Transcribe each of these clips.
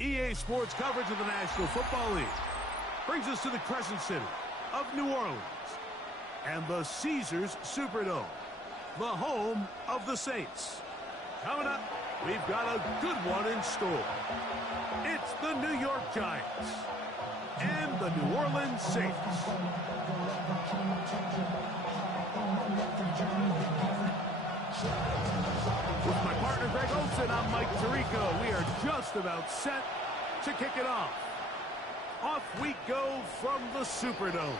EA Sports coverage of the National Football League brings us to the Crescent City of New Orleans and the Caesars Superdome, the home of the Saints. Coming up, we've got a good one in store. It's the New York Giants and the New Orleans Saints. With my partner Greg Olsen, I'm Mike Tirico. We are just about set to kick it off. Off we go from the Superdome.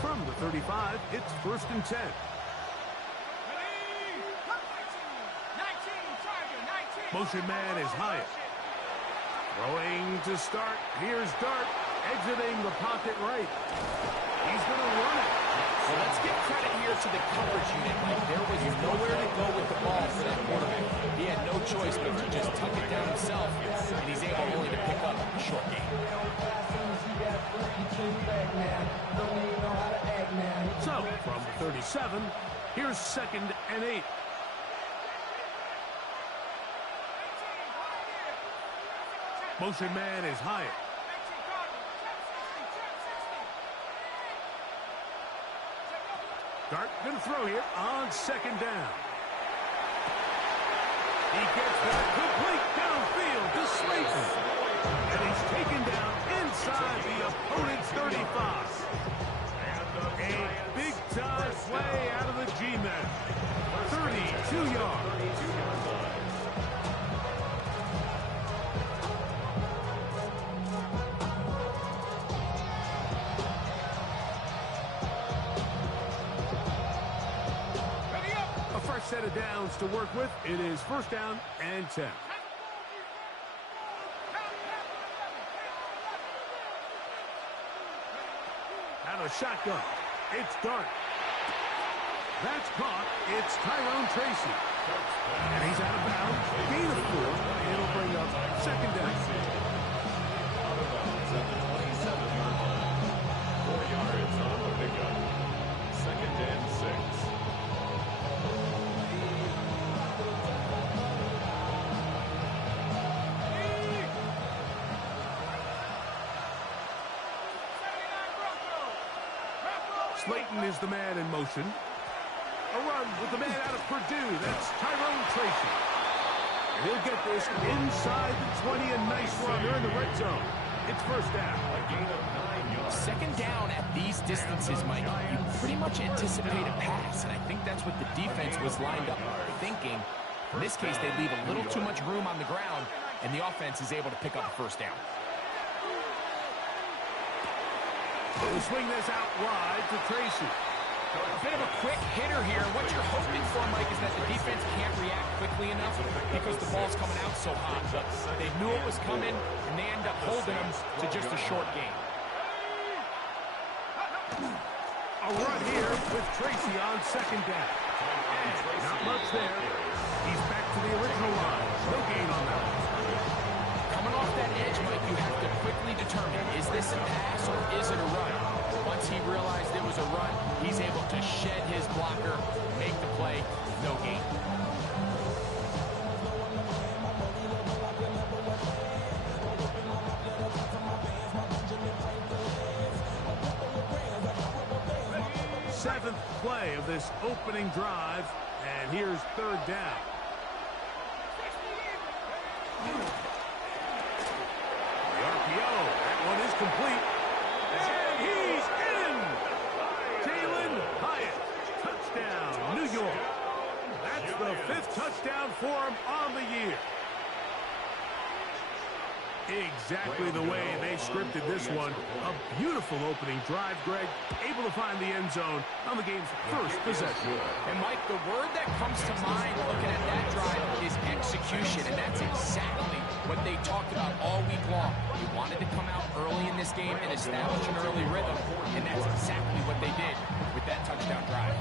From the 35, it's 1st and 10. Motion man is Hyatt. Throwing to start. Here's Dart, exiting the pocket right. He's going to run it. Well, let's give credit here to the coverage unit. Like, there was nowhere to go with the ball for that quarterback. He had no choice but to just tuck it down himself, and he's able only to pick up a short gain. So, from the 37, here's 2nd and 8. Motion man is Hyatt. Dart going to throw here on 2nd down. He gets that complete downfield to Slayton. And he's taken down inside the opponent's 35. A big-time play out of the G-Men. 32 yards. Set of downs to work with. It is 1st down and 10. Out of shotgun. It's Dart. That's caught. It's Tyrone Tracy. And he's out of bounds. Gain of 4. It'll bring up 2nd down. Out of bounds at the 27-yard line. 4 yards on the pickup. 2nd and 6. Slayton is the man in motion. A run with the man out of Purdue. That's Tyrone Tracy. He'll get this inside the 20, a nice run. They're in the red zone. It's 1st down. A gain of 9 yards. 2nd down at these distances, Mike. You pretty much anticipate a pass, and I think that's what the defense was lined up thinking. In this case, they leave a little too much room on the ground, and the offense is able to pick up a 1st down. We'll swing this out wide to Tracy. A bit of a quick hitter here. What you're hoping for, Mike, is that the defense can't react quickly enough because the ball's coming out so hot. But they knew it was coming, and they end up holding them to just a short gain. A run here with Tracy on 2nd down. And not much there. He's back to the original line. No gain on that. Coming off that edge, Mike, you have to quickly determine, is this a pass or is it a run? Once he realized it was a run, he's able to shed his blocker, make the play, no gain. Seventh play of this opening drive, and here's 3rd down. One is complete. And he's in! Jalin Hyatt. Touchdown, New York. That's the 5th touchdown for him on the year. Exactly the way they scripted this one. A beautiful opening drive, Greg. Able to find the end zone on the game's 1st possession. And, Mike, the word that comes to mind looking at that drive is execution, and that's exactly what they talked about all week long. You wanted to come out early in this game and establish an early rhythm, and that's exactly what they did with that touchdown drive.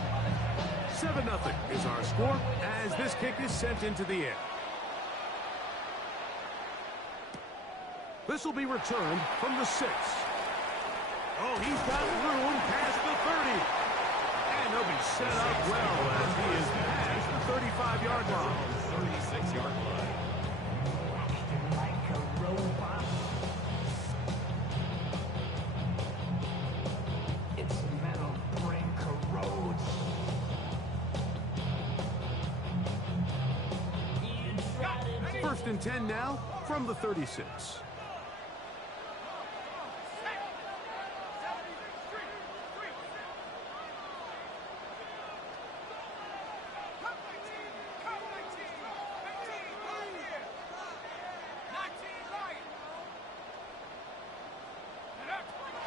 7-0 is our score as this kick is sent into the air. This will be returned from the 6. Oh, he's got room past the 30. And he'll be set up well as he is past the 35-yard line. 36-yard line. First and 10 now from the 36.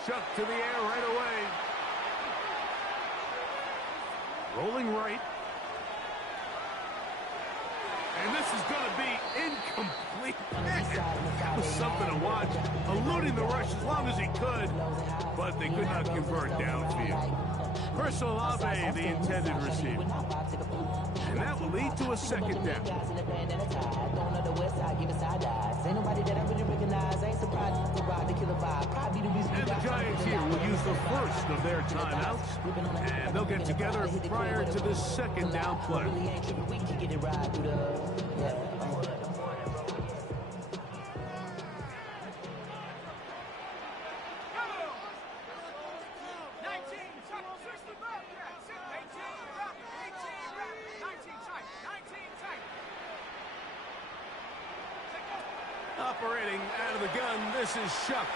Chucked to the air right away. Rolling right. And this is going to be incomplete. That was something to watch. Eluding the rush as long as he could, but they could not convert downfield. Chris Olave, the intended receiver. And that will lead to a second down. And the Giants here will use the first of their timeouts. And they'll get together prior to this second down play. Operating out of the gun, this is Shuck.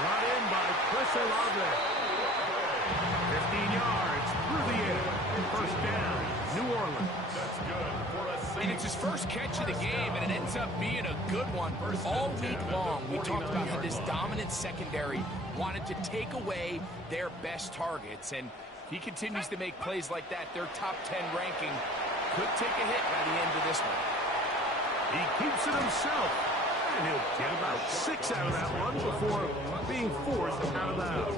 Brought in by Chris Olave. 15 yards through the air. First down, New Orleans. That's good for a And it's his first catch of the game, and it ends up being a good one. All week long, we talked about how this dominant secondary wanted to take away their best targets, and he continues to make plays like that. Their top 10 ranking could take a hit by the end of this one. He keeps it himself, and he'll get about 6 out of that one before being forced out of bounds.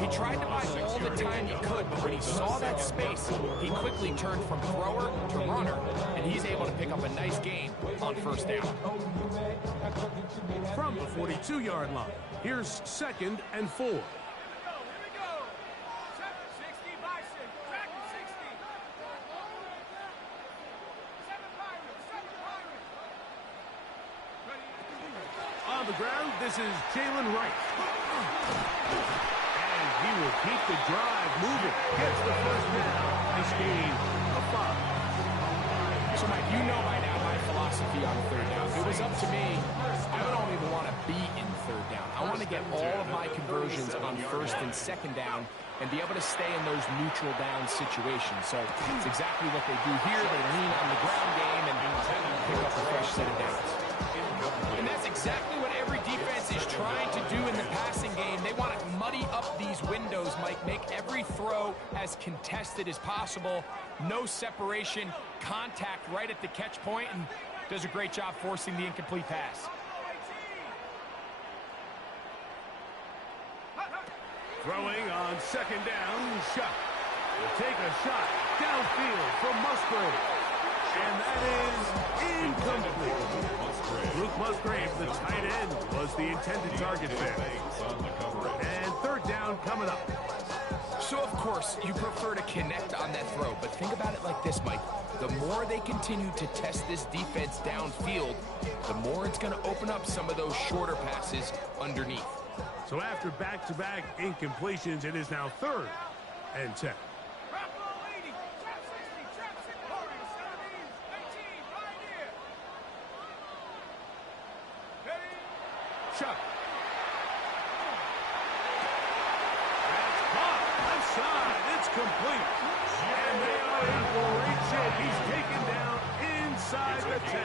He tried to buy all the time he could, but when he saw that space, he quickly turned from thrower to runner, and he's able to pick up a nice gain on first down. From the 42-yard line, here's 2nd and 4. On the ground, this is Jalen Wright. And he will keep the drive moving. Gets the first down. Nice gain of 5. So, Mike, you know by now my philosophy on third down. If it was up to me, I don't even want to be in third down. I want to get all of my conversions on first and second down and be able to stay in those neutral down situations. So it's exactly what they do here. They lean on the ground game and pick up a fresh set of downs. And that's exactly what every defense is trying to do in the passing game. They want to muddy up these windows, Mike, make every throw as contested as possible. No separation, contact right at the catch point, and does a great job forcing the incomplete pass. Throwing on 2nd down, Shuck will take a shot downfield from Musgrave. And that is incomplete. Luke Musgrave, the tight end, was the intended target there. And 3rd down coming up. So, of course, you prefer to connect on that throw, but think about it like this, Mike. The more they continue to test this defense downfield, the more it's going to open up some of those shorter passes underneath. So after back-to-back incompletions, it is now 3rd and 10. Chuck. That's caught. Left side. It's complete. And they are in great shape. He's taken down inside the 10.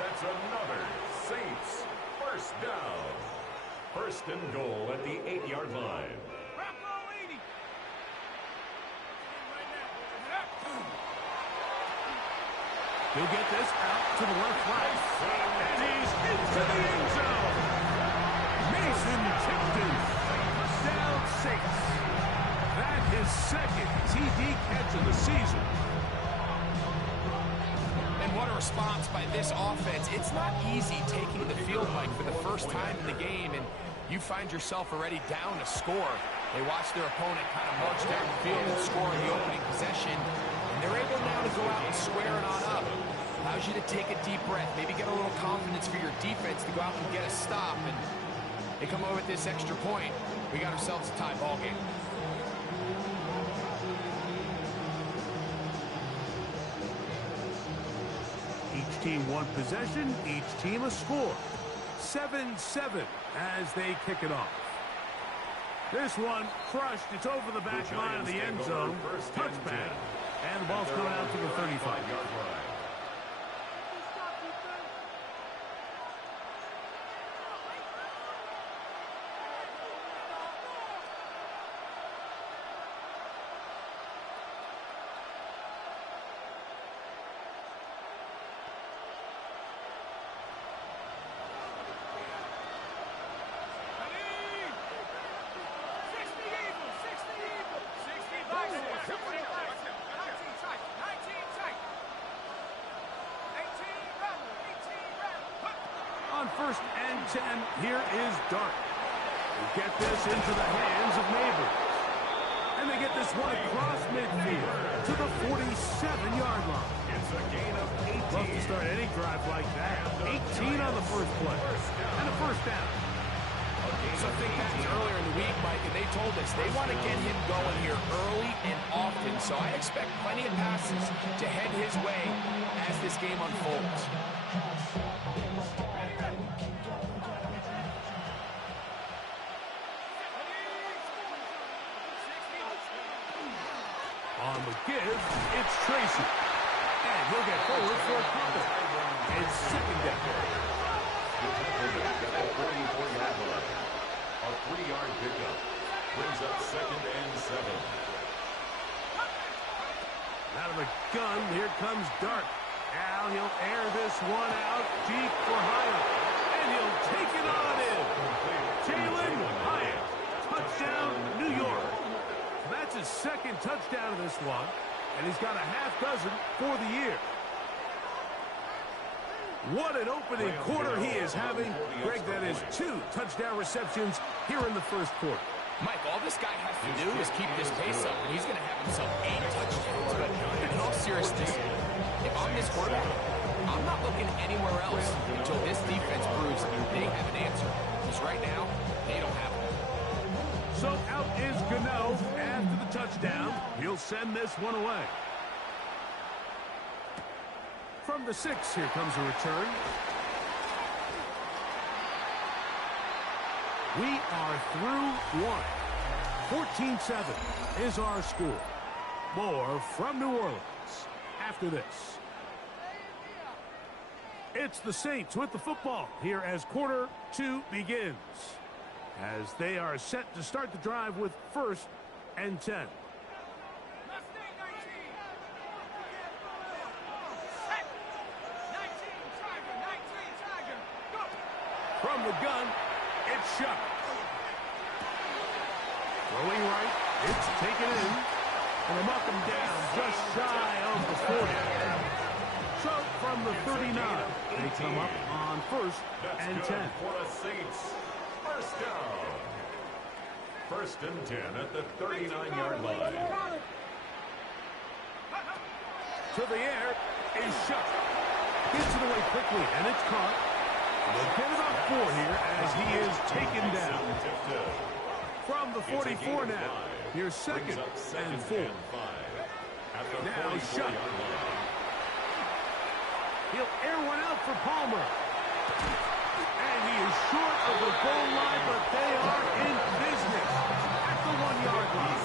That's another Saints first down. 1st and goal at the 8-yard line. He'll get this out to the left flank. And he's into the end zone. Mason Tipton. Down 6. second TD catch of the season. And what a response by this offense. It's not easy taking the field, Mike, for the first time in the game, and you find yourself already down a score. They watch their opponent kind of march down the field and score in the opening possession, and they're able now to go out and square it on up. Allows you to take a deep breath, maybe get a little confidence for your defense to go out and get a stop, and they come over with this extra point. We got ourselves a tie ball game. Each team one possession, each team a score. 7-7 as they kick it off. This one crushed. It's over the back line of the end zone. Touchback. And the ball's coming out to the 35-yard line. On 1st and 10, here is Dart. They get this into the hands of Neighbors. And they get this one across midfield to the 47-yard line. It's a gain of 18. Love to start any drive like that. 18 on the first play. And a first down. So think back to earlier in the week, Mike, and they told us they want to get him going here early and often. So I expect plenty of passes to head his way as this game unfolds. On the give, it's Tracy. And he'll get forward for a couple. It's second down. A 3-yard pickup brings up 2nd and 7. Out of the gun, here comes Dart. Now he'll air this one out deep for Hyatt. And he'll take it on in. Jalen Hyatt. Touchdown, New York. That's his second touchdown of this one. And he's got a half dozen for the year. What an opening quarter he is having. Greg, that is 2 touchdown receptions here in the first quarter. Mike, all this guy has to do is keep this pace up, and he's going to have himself 8 touchdowns. But in all seriousness, if I'm this quarterback, I'm not looking anywhere else until this defense proves they have an answer. Because right now, they don't have one. So out is Gano after the touchdown. He'll send this one away. From the 6, here comes a return. We are through one. 14-7 is our score. More from New Orleans after this. It's the Saints with the football here as quarter 2 begins. As they are set to start the drive with 1st and 10. From the gun, it's shot. Throwing right, it's taken in. And they'll knock him down just shy of the 40. So from the 39, they come up on 1st and 10. For the Saints. First down. 1st and 10 at the 39-yard line. To the air is shot. Gets it away quickly, and it's caught. They'll get about 4 here as he is taken down. From the 44 now. Here's 2nd and 4. Now shot. He'll air one out for Palmer. And he is short of the goal line, but they are in business at the 1-yard line.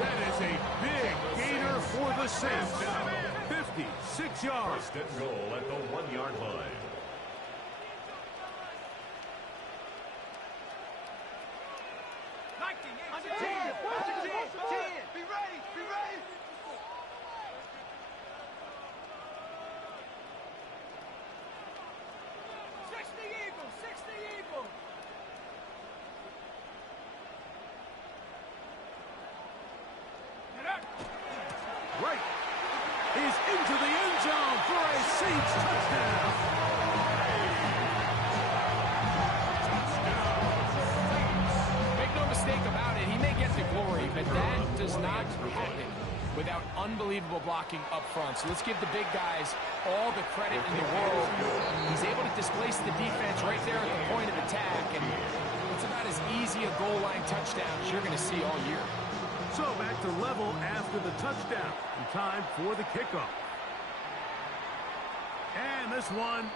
That is a big gainer for the Saints. 56 yards. 1st and goal at the 1-yard line. Be ready! Be ready! 60 Eagles! 60 Eagles! into the end zone for a Saints touchdown. Make no mistake about it, he may get the glory, but that does not happen without unbelievable blocking up front. So let's give the big guys all the credit in the world. He's able to displace the defense right there at the point of attack, and it's about as easy a goal line touchdown as you're going to see all year. So back to level after the touchdown. And time for the kickoff. And this one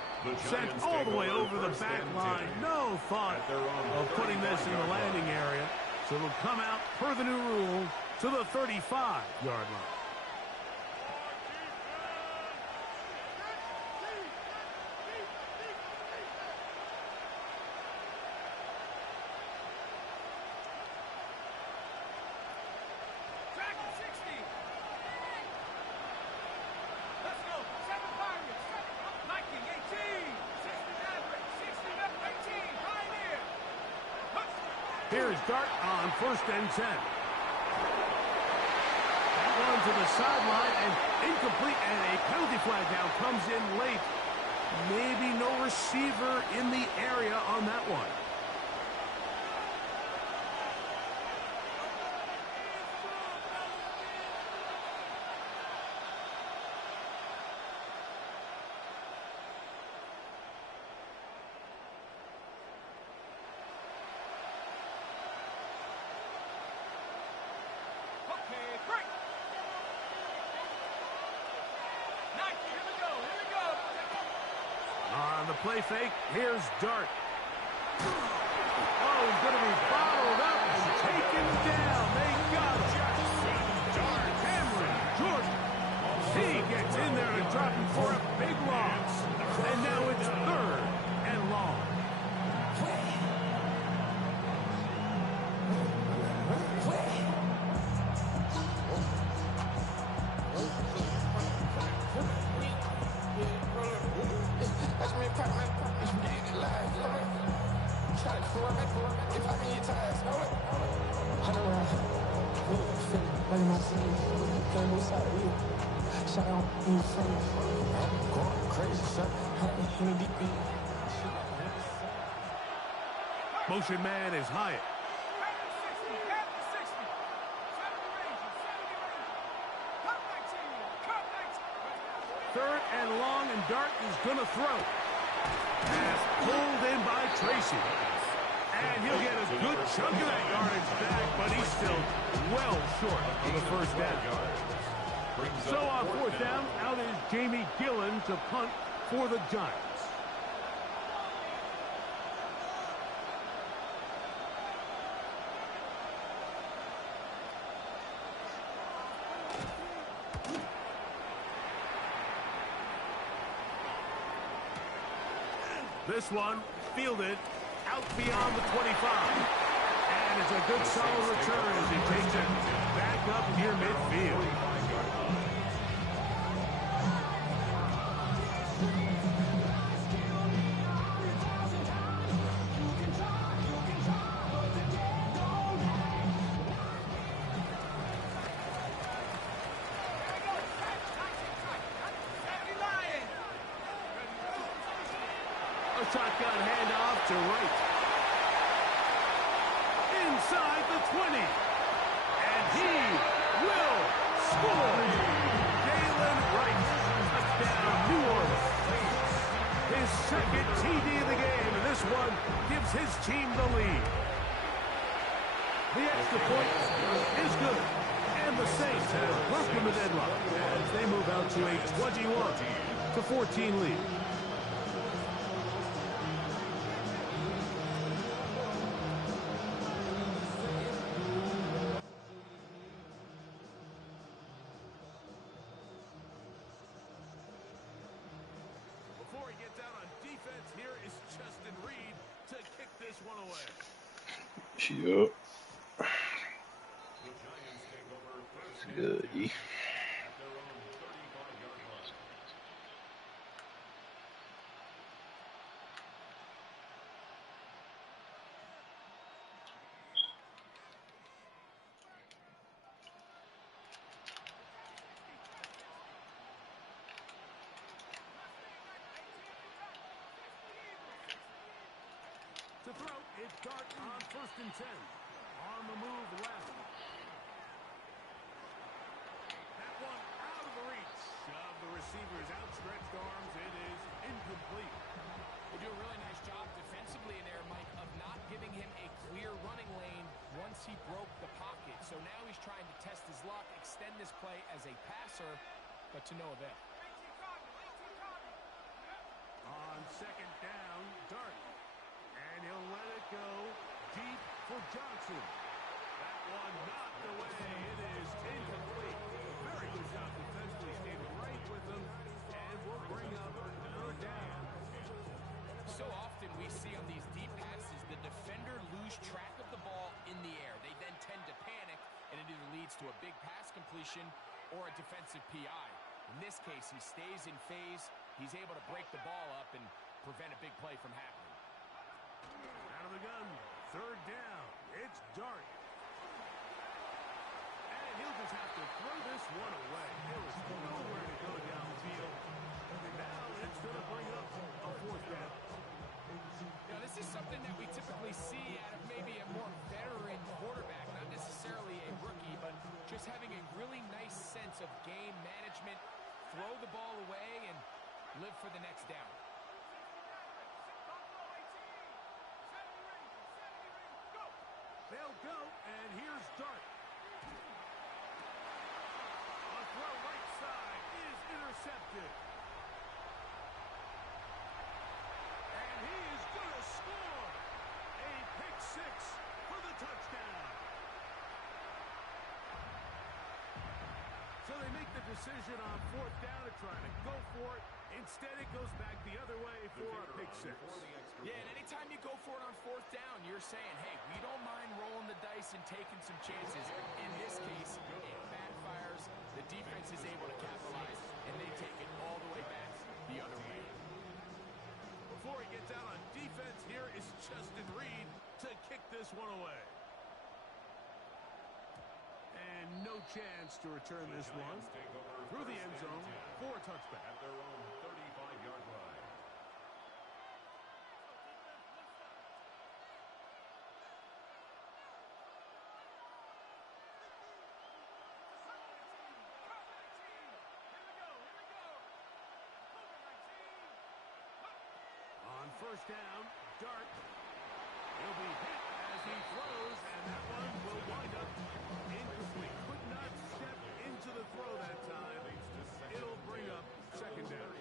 sent all the way over the back line. No thought of putting this in the landing area. So it'll come out per the new rule to the 35-yard line. Here's Dart on 1st and 10. That one to the sideline and incomplete, and a penalty flag now comes in late. Maybe no receiver in the area on that one. On the play fake, here's Dart. Oh, he's going to be followed up and taken down. They got him. Cameron Jordan. He gets in there and drop him for a big loss. And now it's 3rd and long. Motion man is Hyatt. Third and long, and Dart is going to throw. Pass pulled in by Tracy. And he'll get a good chunk of that yardage back, but he's still well short of the first down. So on 4th down, out is Jamie Gillen to punt for the Giants. This one fielded out beyond the 25. And it's a good solid return as he takes it back up near midfield. A shotgun handoff to right. Inside the 20. And he will score. Jalen Wright. Touchdown, New Orleans. His 2nd TD of the game, and this one gives his team the lead. The extra point is good. And the Saints have broken the deadlock as they move out to a 21-14 lead. Before he gets out on defense, here is Justin Reed to kick this one away. Yep. Good. It's Dart on 1st and 10. On the move left. That one out of the reach of the receiver's outstretched arms. It is incomplete. They do a really nice job defensively in there, Mike, of not giving him a clear running lane once he broke the pocket. So now he's trying to test his luck, extend this play as a passer, but to no avail. On 2nd down, Dart. And he'll let it go deep for Johnson. That one knocked away. It is incomplete. Very good job defensively. Stayed right with him. And we'll bring up 3rd down. So often we see on these deep passes, the defender lose track of the ball in the air. They then tend to panic, and it either leads to a big pass completion or a defensive PI. In this case, he stays in phase. He's able to break the ball up and prevent a big play from happening. Out of the gun, 3rd down. It's Dart. And he'll just have to throw this one away. There was nowhere to go down the field. And now it's going to bring up a 4th down. Now, this is something that we typically see out of maybe a more veteran quarterback, not necessarily a rookie, but just having a really nice sense of game management, throw the ball away, and live for the next down. They'll go, and here's Dart. A throw right side is intercepted. And he is going to score. A pick 6 for the touchdown. So they make the decision on 4th down to try to go for it. Instead, it goes back the other way for a pick 6. Yeah, and anytime you go for it on 4th down, you're saying, hey, we don't mind rolling the dice and taking some chances. In this case, it backfires. The defense is able to capitalize, and they take it all the way back the other way. Before he gets out on defense, here is Justin Reed to kick this one away. And no chance to return this one through the end zone for a touchback. At their own 35-yard line. On 1st down, Dart. He'll be hit as he throws, and that one will wind up incomplete. Could not step into the throw that time. It'll bring up 2nd down.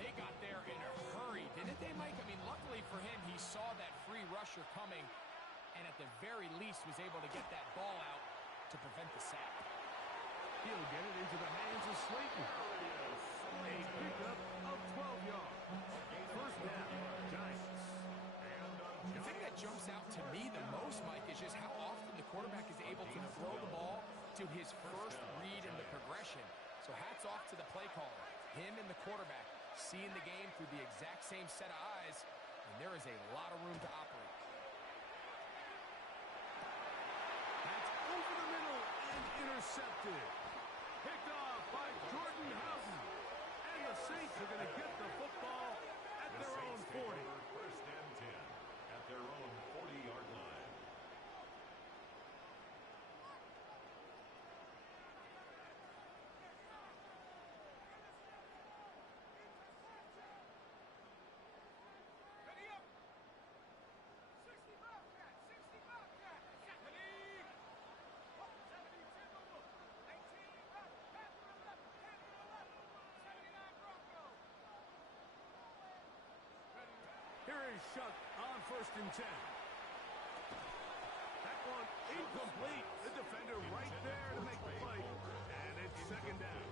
They got there in a hurry, didn't they, Mike? I mean, luckily for him, he saw that free rusher coming, and at the very least was able to get that ball out to prevent the sack. He'll get it into the hands of Slayton. A pickup of 12 yards. 1st down, Giants. The thing that jumps out to me the most, Mike, is just how often the quarterback is able to throw the ball to his first read in the progression. So hats off to the play caller. Him and the quarterback seeing the game through the exact same set of eyes, and there is a lot of room to operate. That's over the middle and intercepted. Picked off by Jordan Housen. And the Saints are going to get the football at their own 40. 1st and 10 at their own 40-yard line. Ready up. 60 Bobcat, 60 Bobcat. 70. 70 Timberwolf. 19 Panther 11. Panther 11. 79 Bronco. Here is Shuck on 1st and 10. That one incomplete. The defender right there to make the play. And it's 2nd down.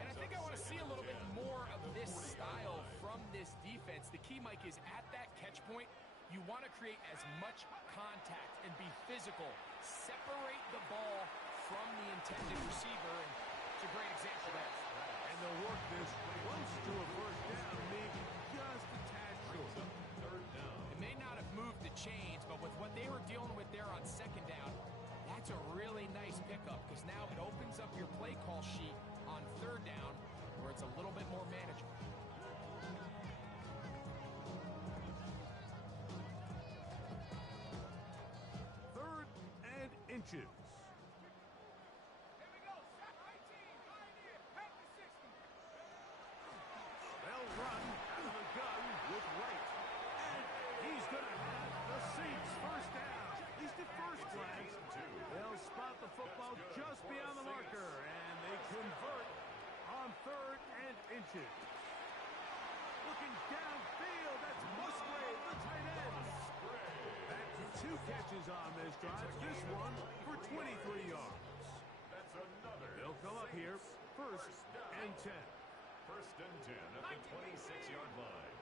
And I think I want to see a little bit more of this style from this defense. The key, Mike, is at that catch point, you want to create as much contact and be physical. Separate the ball from the intended receiver, and it's a great example there. And they'll work this close to a 1st down, maybe just a tad short. 3rd down. It may not have moved the chains, but with what they were dealing with there on 2nd down, that's a really nice pickup because now it opens up your play call sheet on 3rd down where it's a little bit more manageable. inches. Here we go. 19, Pioneer, at the 60. They'll run out of the gun with Wright. And he's going to have the Saints first down. At least at first glance. They'll spot the football just beyond the marker, and they convert on 3rd and inches. Looking downfield, that's Musgrave, the tight end. That's 2 catches on this drive. This one for 23 yards. That's another. They'll come up here, 1st and 10. 1st and 10 at the 26-yard line.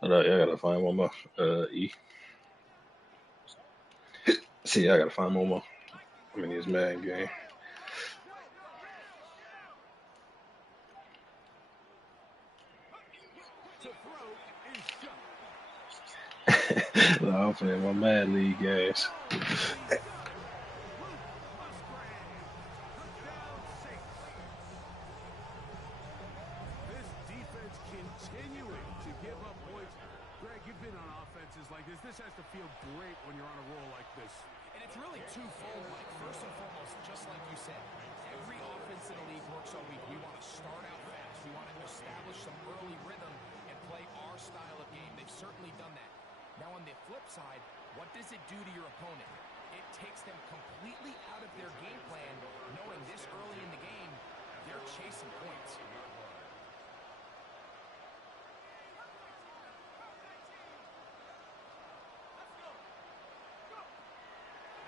Hold up, I gotta find one more. E. See, I gotta find one more. I'm in this mad game. To throw is Shuck. No, I'm playing my Mad League games. This defense continuing to give up points. Greg, you've been on offenses like this. This has to feel great when you're on a roll like this. And it's really twofold, Mike. First and foremost, just like you said, every offense in the league works all week. We want to start out fast. We want to establish some early rhythm and play our style of game. They've certainly done that. Now, on the flip side, what does it do to your opponent? It takes them completely out of their game plan, knowing this early in the game, they're chasing points.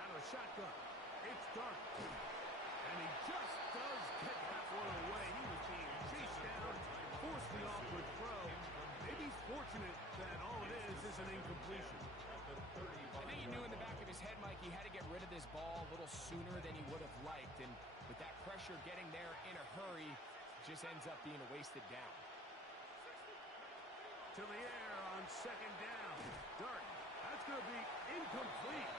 Out of the shotgun, it's Dark. And he just does get that one away. He was being chased down, forced the awkward throw. Maybe he's fortunate that all it is an incompletion. I think he knew in the back of his head, Mike, he had to get rid of this ball a little sooner than he would have liked. And with that pressure getting there in a hurry, just ends up being a wasted down. To the air on 2nd down. Dark. That's going to be incomplete.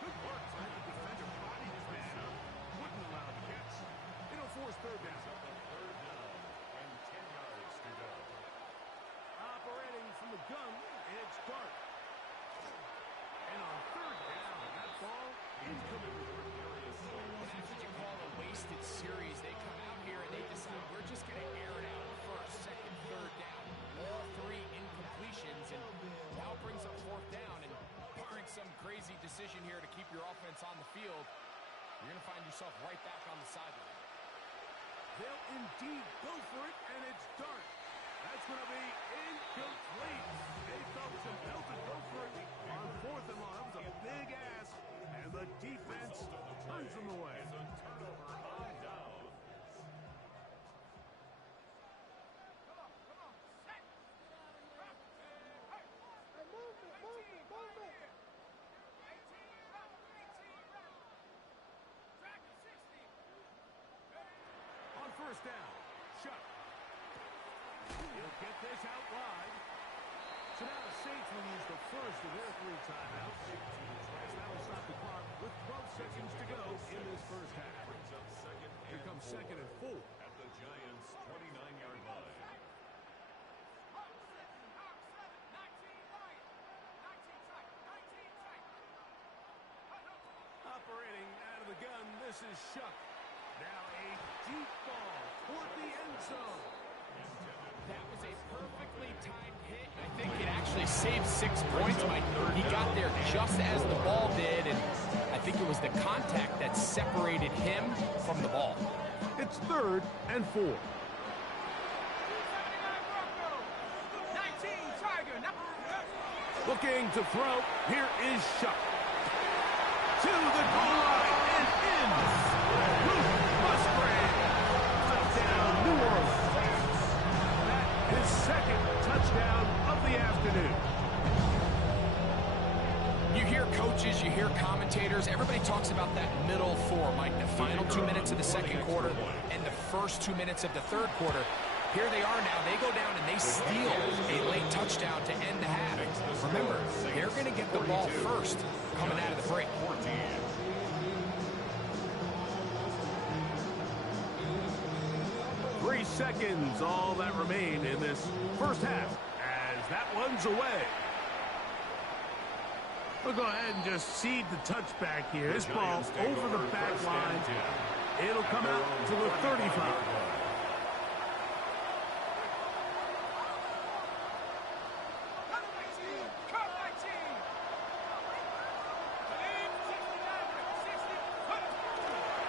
Good work by the defender. Bodied his man up. Wouldn't allow the catch. It'll force 3rd down. 3rd down and 10 yards to go. Operating from the gun, it's Dark. And on 3rd down, that ball incomplete. That's what you call a wasted series. They come out here and they decide we're just going to air it out 1st, 2nd, 3rd down. All 3 incompletions, and now it brings up 4th down. And barring some crazy decision here to keep your offense on the field, you're going to find yourself right back on the sideline. They'll indeed go for it, and it's Dark. That's going to be incomplete. They felt compelled to go for it on 4th and long. That was a big ask, and the defense turns them away. Turnover on down. On 1st down, Shuck. He'll get this out wide. So now the Saints will use the first of their 3 timeouts. As that'll stop the clock with 12 seconds to go in this first half. Here comes 2nd and 4. At the Giants' 29-yard line. Operating out of the gun, this is Shuck. Now a deep ball toward the end zone. That was a perfectly timed hit. I think it actually saved 6 points, Mike. He got there just as the ball did, and I think it was the contact that separated him from the ball. It's 3rd and 4. Looking to throw. Here is Shuck. To the goal line and in. Luke Musgrave. Touchdown, New Orleans. That is 2nd touchdown of the afternoon. You hear coaches, you hear commentators, everybody talks about that middle 4, Mike, the final 2 minutes of the 2nd quarter and the first 2 minutes of the 3rd quarter. Here they are now. They go down and they steal a late touchdown to end the half. Remember, they're going to get the ball first coming out of the break. 3 seconds, all that remain in this first half. yards away. We'll go ahead and just seed the touchback here. This ball over the back line. It'll come out to the 35.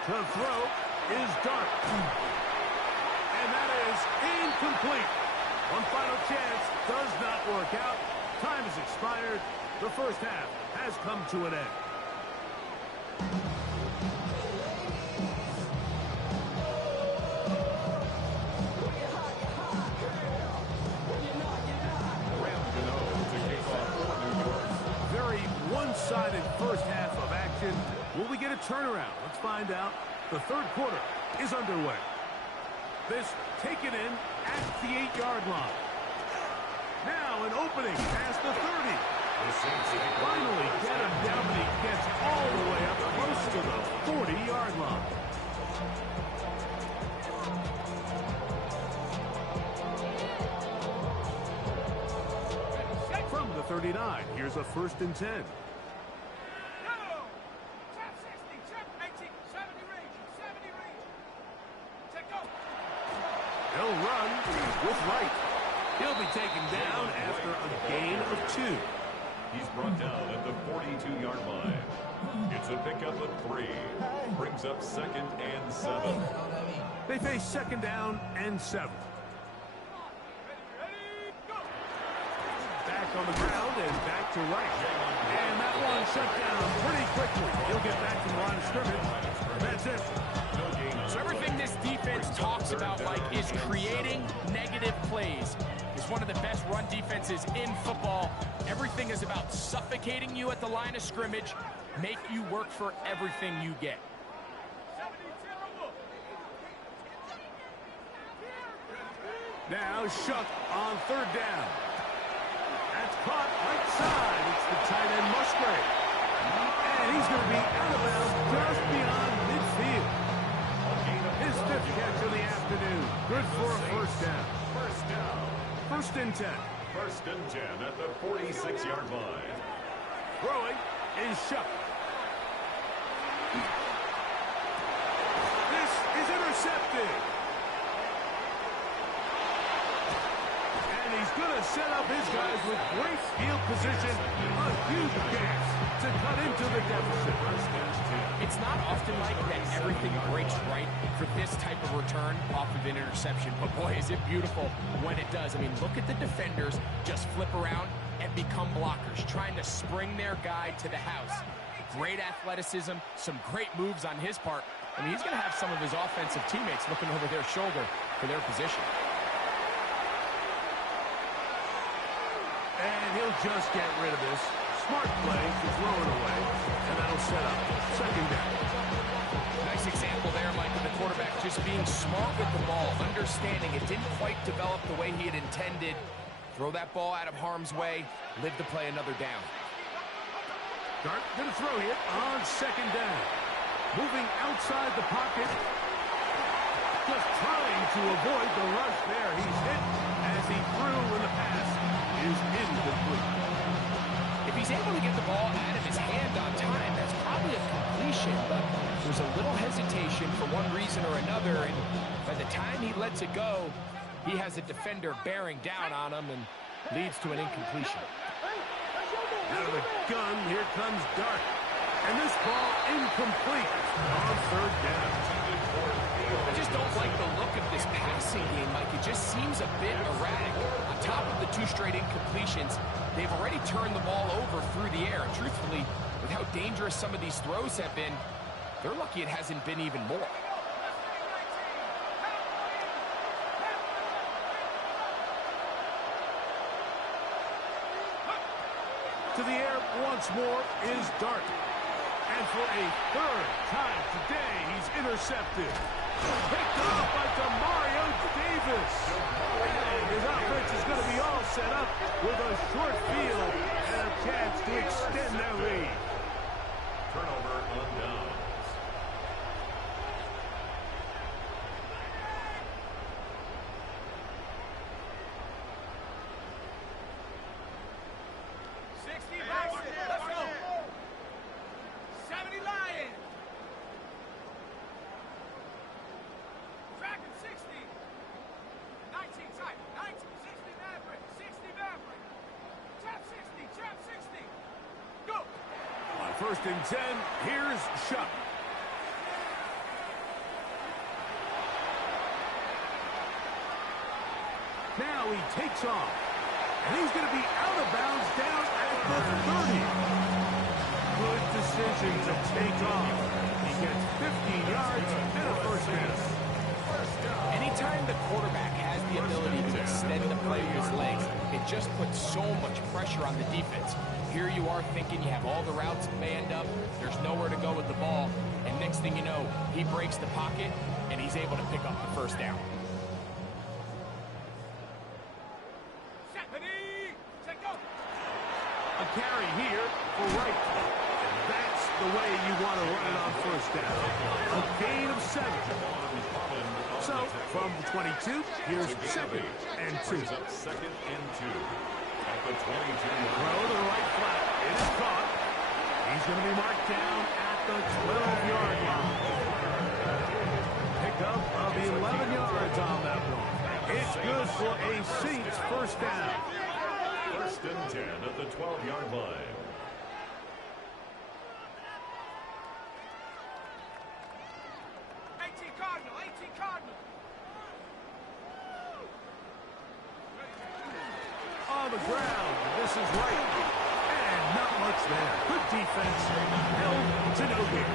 The throw is Dart. And that is incomplete. One final chance does not work out. Time has expired. The first half has come to an end. Very one-sided first half of action. Will we get a turnaround? Let's find out. The third quarter is underway. This taken in at the 8-yard line. Now an opening past the 30. Finally get him down, but he gets all the way up close to the 40-yard line. From the 39, here's a 1st and 10. He'll run with right. He'll be taken down after a gain of 2. He's brought down at the 42-yard line. It's a pickup of 3. Brings up 2nd and 7. They face 2nd down and 7. Back on the ground and back to right. And that one shut down pretty quickly. He'll get back to the line of scrimmage. That's it. So everything this defense talks about, Mike, is creating negative plays. It's one of the best run defenses in football. Everything is about suffocating you at the line of scrimmage, make you work for everything you get. Now Shuck on 3rd down. That's caught right side. It's the tight end Musgrave. And he's going to be out of bounds just beyond midfield. His 5th catch of the afternoon. Good for a 1st down. 1st and 10. 1st and 10 at the 46-yard line. Throwing is Shuck. This is intercepted. And he's going to set up his guys with great field position. A huge chance to cut into the deficit. It's not often like that everything breaks right for this type of return off of an interception. But boy, is it beautiful when it does. I mean, look at the defenders just flip around and become blockers, trying to spring their guy to the house. Great athleticism, some great moves on his part. I mean, he's going to have some of his offensive teammates looking over their shoulder for their position. And he'll just get rid of this. Smart play to throw it away. And that'll set up 2nd down. Nice example there, Mike, of the quarterback just being smart with the ball, understanding it didn't quite develop the way he had intended. Throw that ball out of harm's way, live to play another down. Dart going to throw here on 2nd down. Moving outside the pocket. Just trying to avoid the rush there. He's hit as he threw when the pass is incomplete. If he's able to get the ball out of his hand on time, that's probably a completion, but there's a little hesitation for one reason or another, and by the time he lets it go, he has a defender bearing down on him and leads to an incompletion. Out of the gun, here comes Dart. And this ball incomplete on 3rd down. I just don't like the look of this passing game, Mike. It just seems a bit erratic. On top of the 2 straight incompletions, they've already turned the ball over through the air. And truthfully, with how dangerous some of these throws have been, they're lucky it hasn't been even more. To the air once more is Dart. And for a 3rd time today, he's intercepted. Picked off by Demario Davis. And his offense is going to be all set up with a short field and a chance to extend their lead. Turnover on downs. 1st and 10. Here's Shuck. Now he takes off. And he's going to be out of bounds down at the 30. Good decision to take off. He gets 15 yards and a 1st down. Anytime the quarterback has the ability to extend the play with his legs, it just puts so much pressure on the defense. Here you are thinking you have all the routes manned up, there's nowhere to go with the ball, and next thing you know, he breaks the pocket, and he's able to pick up the 1st down. A carry here for Wright. And that's the way you want to run it on 1st down. A gain of 7. So, from the 22, here's 2nd and 2. 2nd and 2. At the 22. Throw to the right flat. It is caught. He's going to be marked down at the 12-yard line. Pickup of 11 yards on that one. It's good for a Saints 1st down. 1st and 10 at the 12-yard line. On the ground, this is right. And not much there. Good defense. Held to no gain.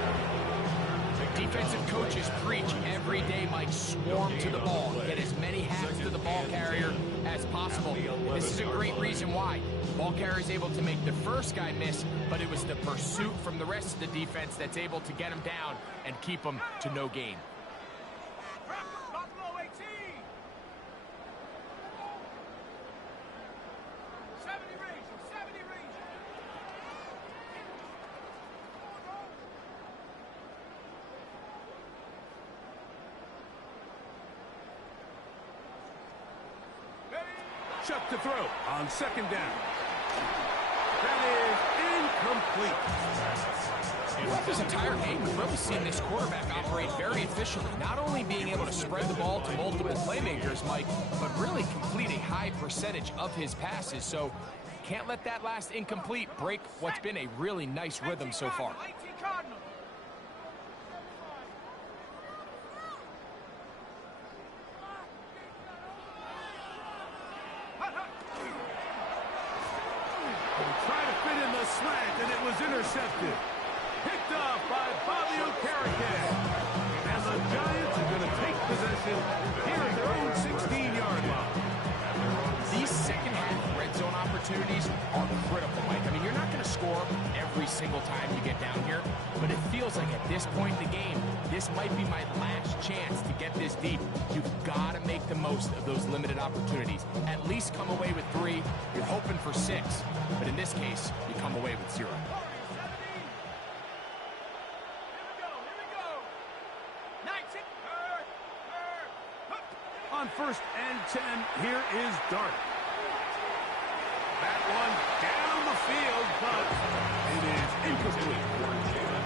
Defensive coaches preach every day, Mike, swarm to the ball. Get as many hats to the ball carrier as possible. This is a great reason why. Ball carrier is able to make the 1st guy miss, but it was the pursuit from the rest of the defense that's able to get him down and keep him to no gain. Buffalo 18. 70 Ranger, 70 Ranger. Chuck to throw on 2nd down. That is incomplete. Throughout this entire game, we've really seen this quarterback operate very efficiently, not only being able to spread the ball to multiple playmakers, Mike, but really complete a high percentage of his passes. So can't let that last incomplete break what's been a really nice rhythm so far. 18 Cardinal. Trying to fit in the slant, and it was intercepted. Picked off by Bobby Okereke. And the Giants are going to take possession here at their own 16-yard line. These second-half red zone opportunities are critical, Mike. I mean, you're not going to score every single time you get down here, but it feels like at this point in the game, this might be my last chance to get this deep. You've got to make the most of those limited opportunities. At least come away with 3. You're hoping for 6, but in this case, you come away with 0. On 1st and 10, here is Dart. That one down the field, but it is incomplete.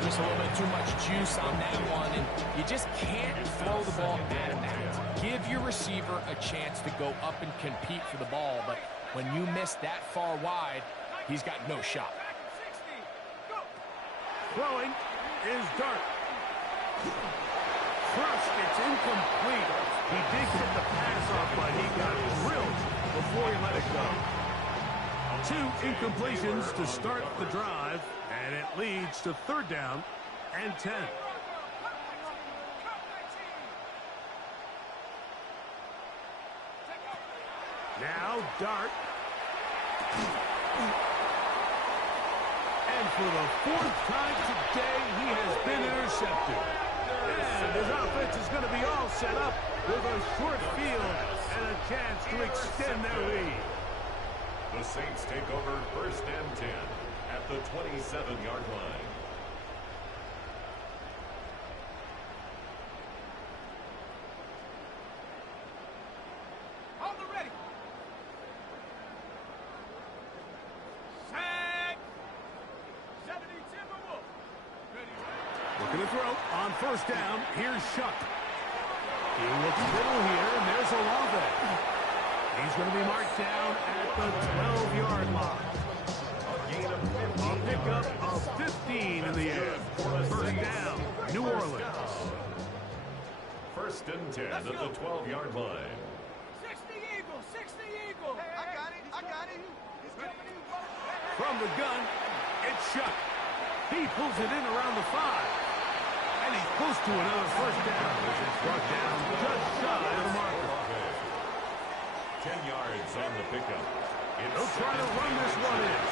Just a little bit too much juice on that one, and you just can't throw the ball out of bounds. Give your receiver a chance to go up and compete for the ball, but when you miss that far wide, he's got no shot. Throwing is Dart. Crushed, it's incomplete. He did get the pass off, but he got drilled before he let it go. 2 incompletions to start the drive, and it leads to 3rd down and 10. Now Dart. And for the 4th time today, he has been intercepted. And his offense is going to be all set up with a short field and a chance to extend their lead. The Saints take over 1st and 10 at the 27-yard line. Hold the ready. Sack. 70 Timberwolf. Ready. Looking to throw on 1st down. Here's Shuck. He looks middle here, and there's Olave. He's going to be marked down at the 12-yard line. A pickup of 15 15 in the air. First down, New Orleans. First and 10 at the 12-yard line. 60 Eagle, 60 Eagle. I got it, I got it. He's coming in. From the gun, it's shut. He pulls it in around the 5. And he's close to another first down. Brought down just shy of the marker. 10 yards on the pickup. They'll try to run this one in.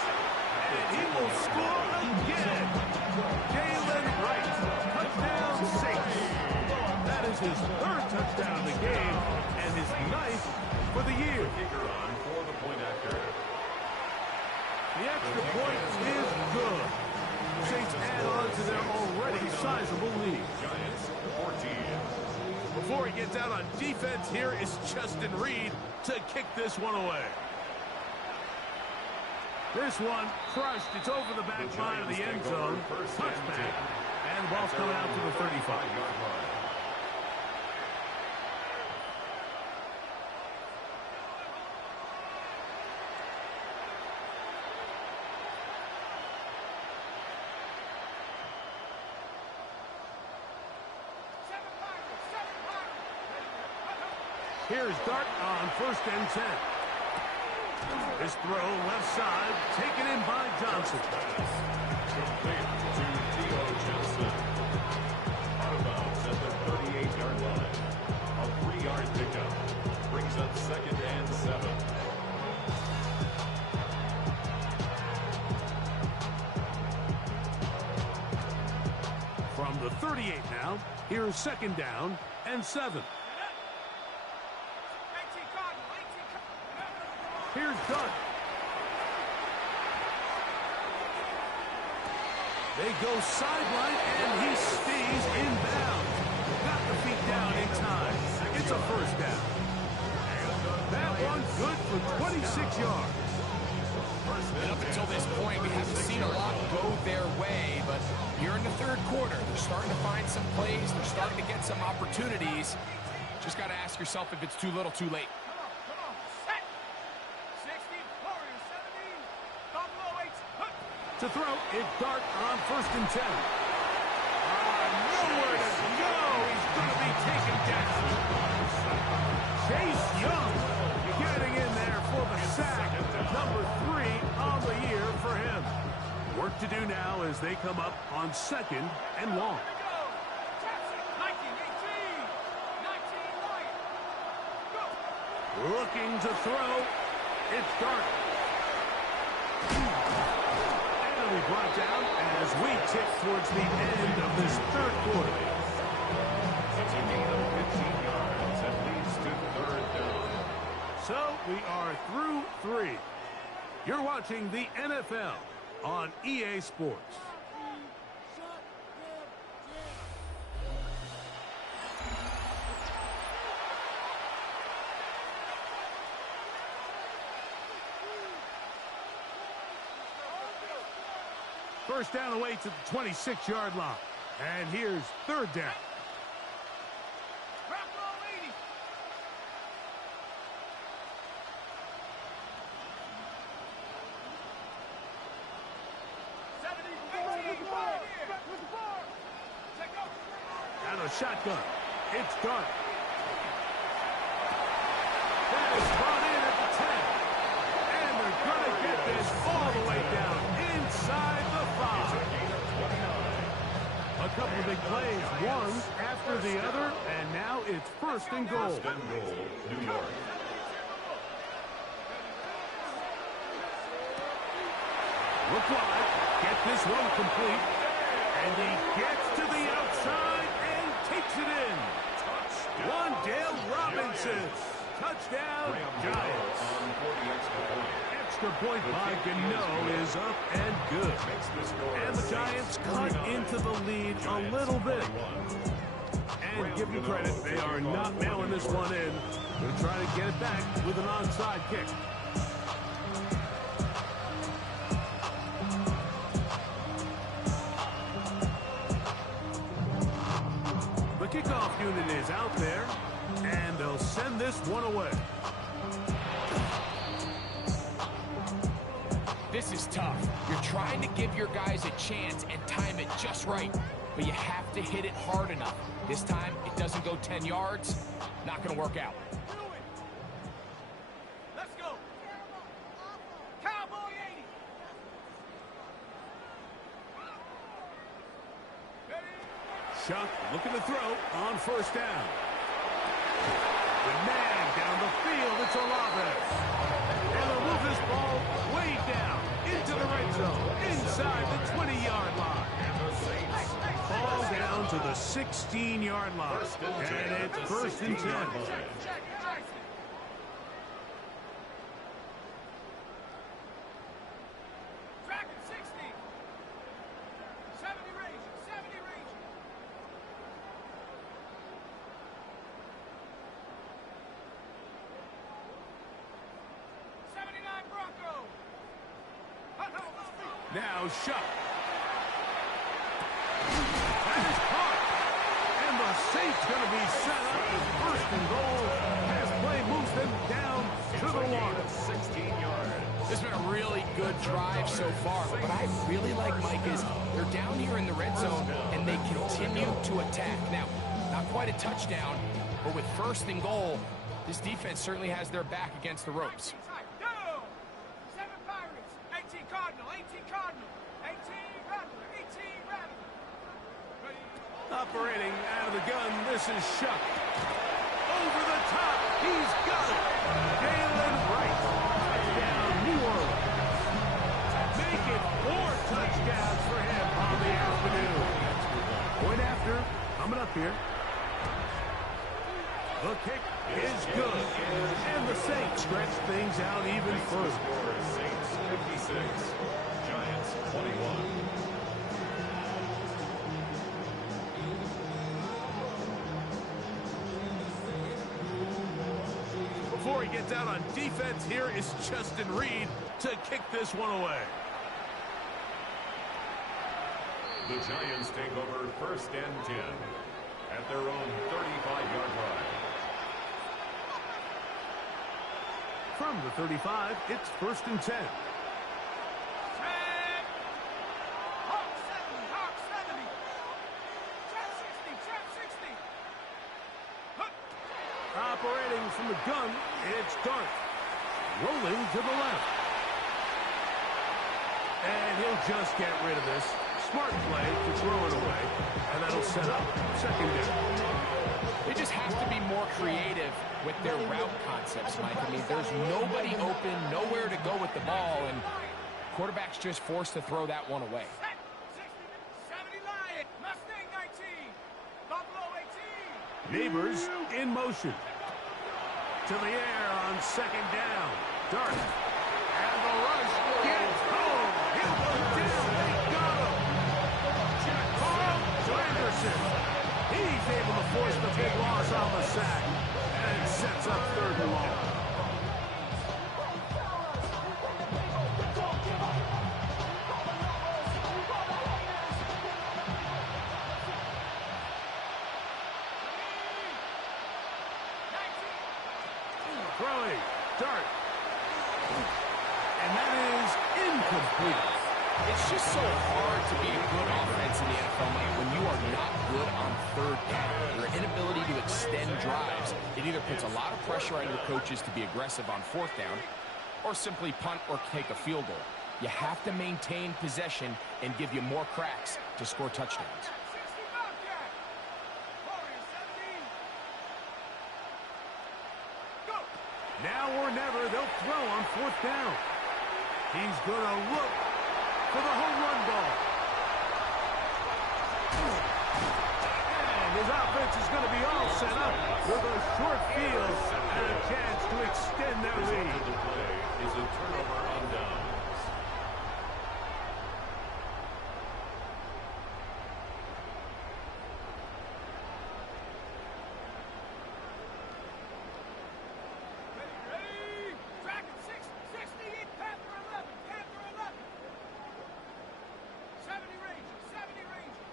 And he will score again. Jalen Wright, touchdown Saints. That is his 3rd touchdown of the game and his 9th for the year. Kicker on for the point after. The extra point is good. Saints add on to their already sizable lead. Giants 14. Before he gets out on defense, here is Justin Reed to kick this one away. This one crushed. It's over the back line of the end zone. Touchback. And the ball's coming out to the 35-yard line. Here's Dart on first and 10. This throw left side, taken in by Johnson. Complete to Theo Johnson. Out of bounds at the 38-yard line. A 3-yard pickup. Brings up second and 7. From the 38 now, here's second down and 7. Here's Dunn. They go sideline, and he stays inbounds. Got the feet down in time. It's a first down. That one good for 26 yards. And up until this point, we haven't seen a lot go their way, but here in the 3rd quarter, they're starting to find some plays. They're starting to get some opportunities. Just got to ask yourself if it's too little, too late. To throw, it's Dart on first and 10. Nowhere to go. He's going to be taken down. Chase Young getting in there for the sack. Number 3 on the year for him. Work to do now as they come up on second and long. Looking to throw. It's Dart. Brought down as we tick towards the end of this 3rd quarter. It's a gain of 15 yards and leads to 3rd down. So we are through 3. You're watching the NFL on EA Sports. First down away to the 26-yard line. And here's 3rd down. Out of shotgun. It's Dart. That is brought in at the 10. And they're going to get this all the way down inside the 5. A couple of big plays, one after the other, and now it's first and goal. First and goal, New York. Look wide, get this one complete, and he gets to the outside and takes it in. Wandale Robinson, touchdown Giants. Extra point by Gano is up and good. And the Giants cut into the lead a little bit. And give them credit, they are not mailing this one in. They're trying to get it back with an onside kick. The kickoff unit is out there, and they'll send this one away. This is tough. You're trying to give your guys a chance and time it just right, but you have to hit it hard enough. This time, it doesn't go 10 yards. Not going to work out. Let's go. Cowboy 80. Shuck looking to throw on first down. The man down the field, it's Olave. And they'll move this ball way down into the red zone, inside the 20-yard line. Ball down to the 16-yard line. And it's first and 10. Tracking 60. 70 range. 70 range. Bronco. Now Shuck. That is caught. And the Saints going to be set up as first and goal. Pass play moves them down to the 1. 16 yards. This has been a really good drive so far. But what I really like, Mike, is they're down here in the red zone, and they continue to attack. Now, not quite a touchdown, but with first and goal, this defense certainly has their back against the ropes. 7 Pirates. 18 Cardinal. 18 Cardinal. 18 Rattler. 18 Rattler. Ready? Operating out of the gun, this is Shuck. Over the top, he's got it. Jalen Wright. Touchdown, New Orleans. Make it 4 touchdowns for him on the afternoon. Point after, coming up here. The kick is good. And the Saints stretch things out even further. Saints 56, Giants 21. Before he gets out on defense, here is Justin Reed to kick this one away. The Giants take over first and 10 at their own 35-yard line. From the 35, it's first and 10. Hawk 70. Hawk 70. Trap 60. Trap 60. Hook. Operating from the gun, it's Dart. Rolling to the left. And he'll just get rid of this. Smart play to throw it away. And that'll set up second down. They just have to be more creative with their route concepts, Mike. I mean, there's nobody open, nowhere to go with the ball, and quarterback's just forced to throw that one away. 70 Lion. Mustang 19. Buffalo 18. Neighbors in motion. To the air on second down. Dart. And the rush gets home. He'll go down. They got him. Carl Anderson. He's able to force the big loss on the sack. And sets up third and long. Throwing. Dart. And that is incomplete. It's just so hard to be a good offense in the NFL, Mike, when you are not good on third down. Your inability to extend drives, it either puts a lot of pressure on your coaches to be aggressive on fourth down or simply punt or take a field goal. You have to maintain possession and give you more cracks to score touchdowns. 60 Bobcat. Warriors 17. Go. Now or never, they'll throw on fourth down. He's going to look for the home run ball. And his offense is going to be all set up with a short field and a chance to extend their lead. The play is a turnover on downs. Ready? Tracking 68. Panther 11. Panther 11. 70 Ranger. 70 Ranger.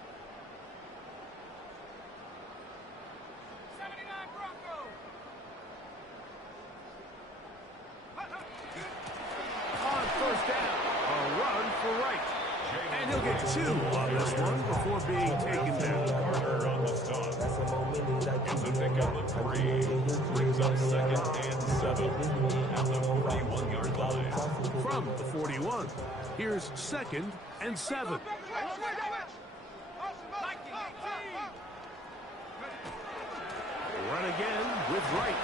79 Bronco. On first down, A run for right. And he'll get 2 on this one before being taken down. Carter on the stop. Gets a pickup of 3. Brings up 2nd and 7 at the 41-yard line. From the 41, here's 2nd and 7. Run again with right.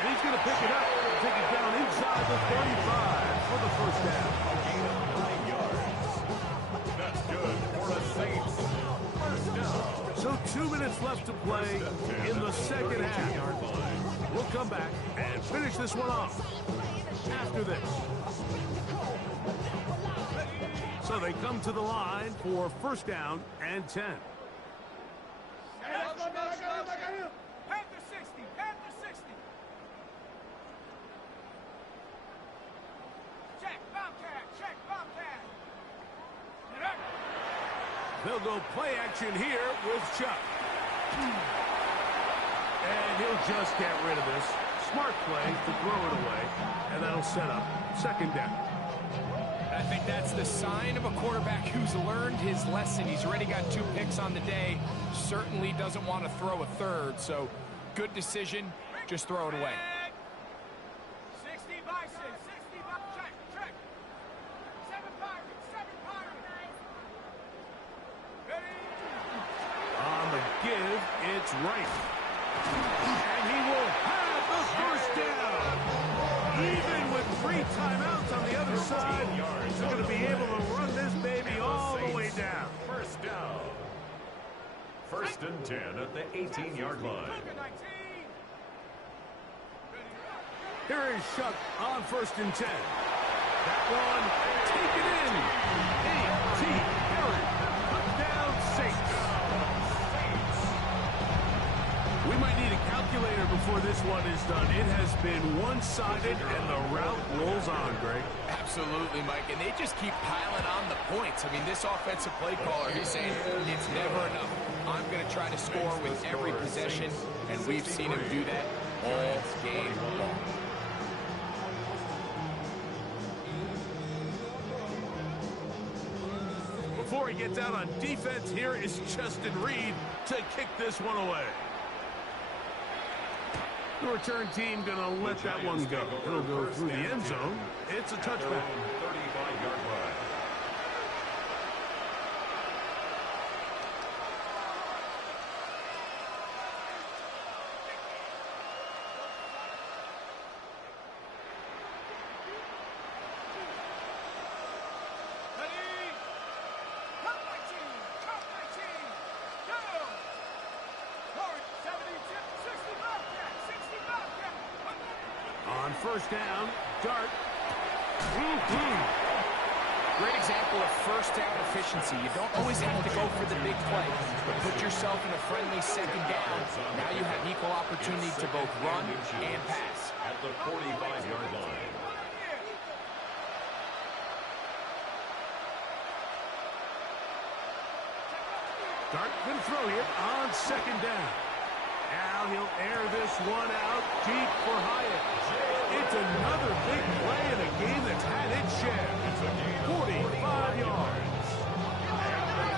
And he's going to pick it up. Take it down inside the 35 for the first down. Gain of 9 yards. That's good for a Saints. First down. So 2 minutes left to play in the second half. We'll come back and finish this one off after this. So they come to the line for first down and 10. Panther 60, Panther 60. Check, Bobcat, check, Bobcat. They'll go play action here with Chuck. And he'll just get rid of this. Smart play to throw it away. And that'll set up second down. I think that's the sign of a quarterback who's learned his lesson. He's already got 2 picks on the day. Certainly doesn't want to throw a third. So good decision. Just throw it away. 60 Bison, 60 Bison. Check, check. 7 Pirates, 7 Pirates. Ready? On the give, it's right. And he will have the first down. Even with 3 timeouts on the other side, they're going to be able to run this baby all the way down. First down. 1st and 10 at the 18-yard line. Look at 19. Here is Chuck on 1st and 10. That one, take it in. A.T. Herron, touchdown Saints. We might need a calculator before this one is done. It has been one-sided, and the route rolls on, Greg. Absolutely, Mike. And they just keep piling on the points. I mean, this offensive play caller, he's saying it's never enough. I'm going to try to score with every possession, and we've seen him do that all game long. Before he gets out on defense, here is Justin Reed to kick this one away. The return team going to let that one go. It'll go through the end zone. It's a touchback. 35-yard line. Ready? Cut 19, cut 19. Go. Forward, 70, 60 Bobcat, 60 Bobcat. On first down, Dart. Great example of first down efficiency. You don't always have to go for the big play, but put yourself in a friendly second down. Now you have equal opportunity to both run and pass. At the 45-yard line. Dart going to throw here on second down. Now he'll air this one out deep for Hyatt. It's another big play in a game that's had its share. 45 yards.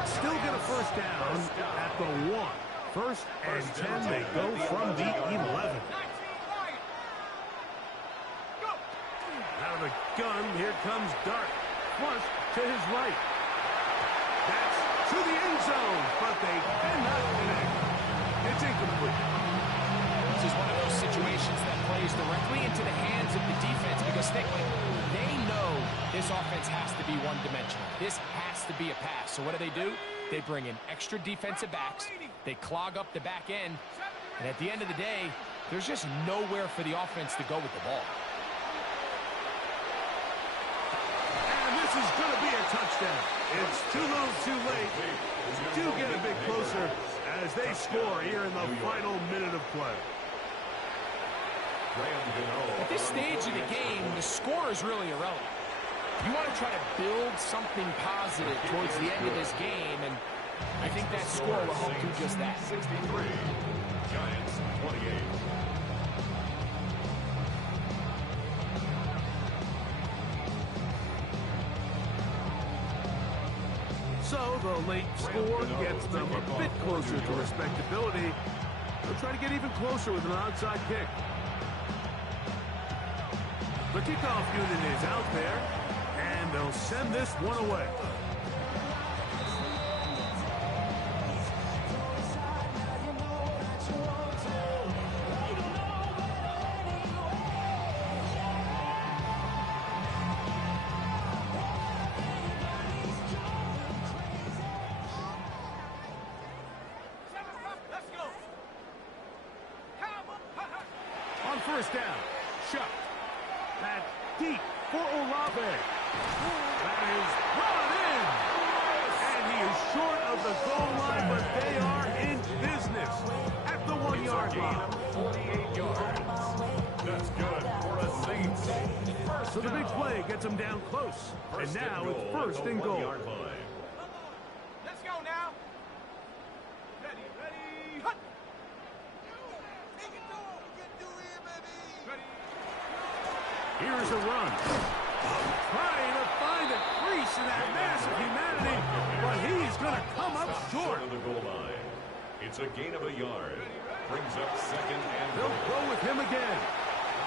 Still get a first down at the 1. First and 10, they go from the 11. Out of the gun, here comes Dart. Flush to his right. That's to the end zone, but they cannot connect. It's incomplete. This is one of those situations that plays directly into the hands of the defense because they know this offense has to be one-dimensional. This has to be a pass. So what do? They bring in extra defensive backs. They clog up the back end. And at the end of the day, there's just nowhere for the offense to go with the ball. And this is going to be a touchdown. It's too little too late. Do get a bit closer as they score here in the final minute of play. At this stage of the game, the score is really irrelevant. You want to try to build something positive towards the end of this game, and I think that score will help do just that. 63, Giants 28. So the late score gets them a bit closer to respectability. They'll try to get even closer with an onside kick. The kickoff unit is out there, and they'll send this one away. On first down, Shuck. That's deep for Olave. That is brought in. And he is short of the goal line, but they are in business at the 1 yard line. 48 yards. That's good for a Saints. So the big play gets them down close. And now it's first and goal. Let's go now. Ready, ready. Hut. Take it to him. We can do it, baby. Ready. Here's a run. Trying to find a crease in that massive humanity, but he's going to come up short. Short of the goal line. It's a gain of a yard. Brings up second and They'll go with him again.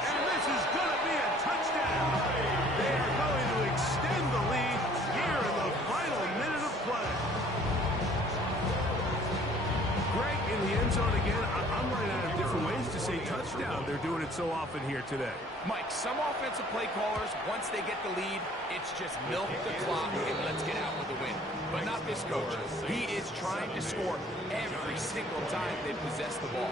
And this is going to be a touchdown. They are going to extend the lead here in the final minute of play. Greg in the end zone again. I'm running out of different ways to say touchdown. They're doing it so often here today. Mike, some offensive play callers, once they get the lead, it's just milk the clock and let's get out with the win. But not this coach. He is trying to score every single time they possess the ball.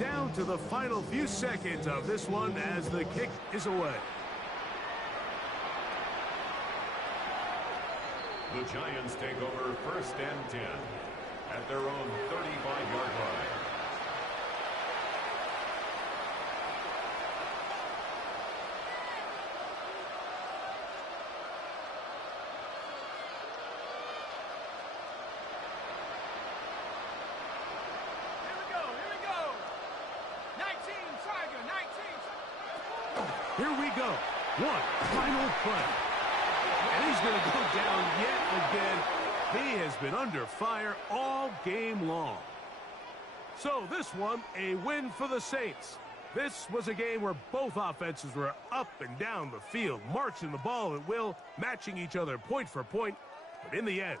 Down to the final few seconds of this one as the kick is away. the Giants take over first and 10 at their own 35-yard line. Here we go. One final play. And he's going to go down yet again. He has been under fire all game long. So this one, a win for the Saints. This was a game where both offenses were up and down the field, marching the ball at will, matching each other point for point. But in the end,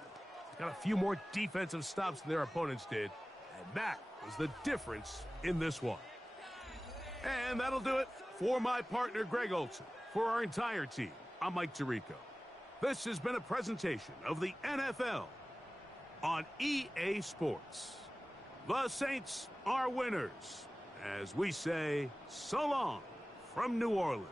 got a few more defensive stops than their opponents did. And that was the difference in this one. And that'll do it for my partner, Greg Olsen. For our entire team, I'm Mike Tirico. This has been a presentation of the NFL on EA Sports. The Saints are winners, as we say so long from New Orleans.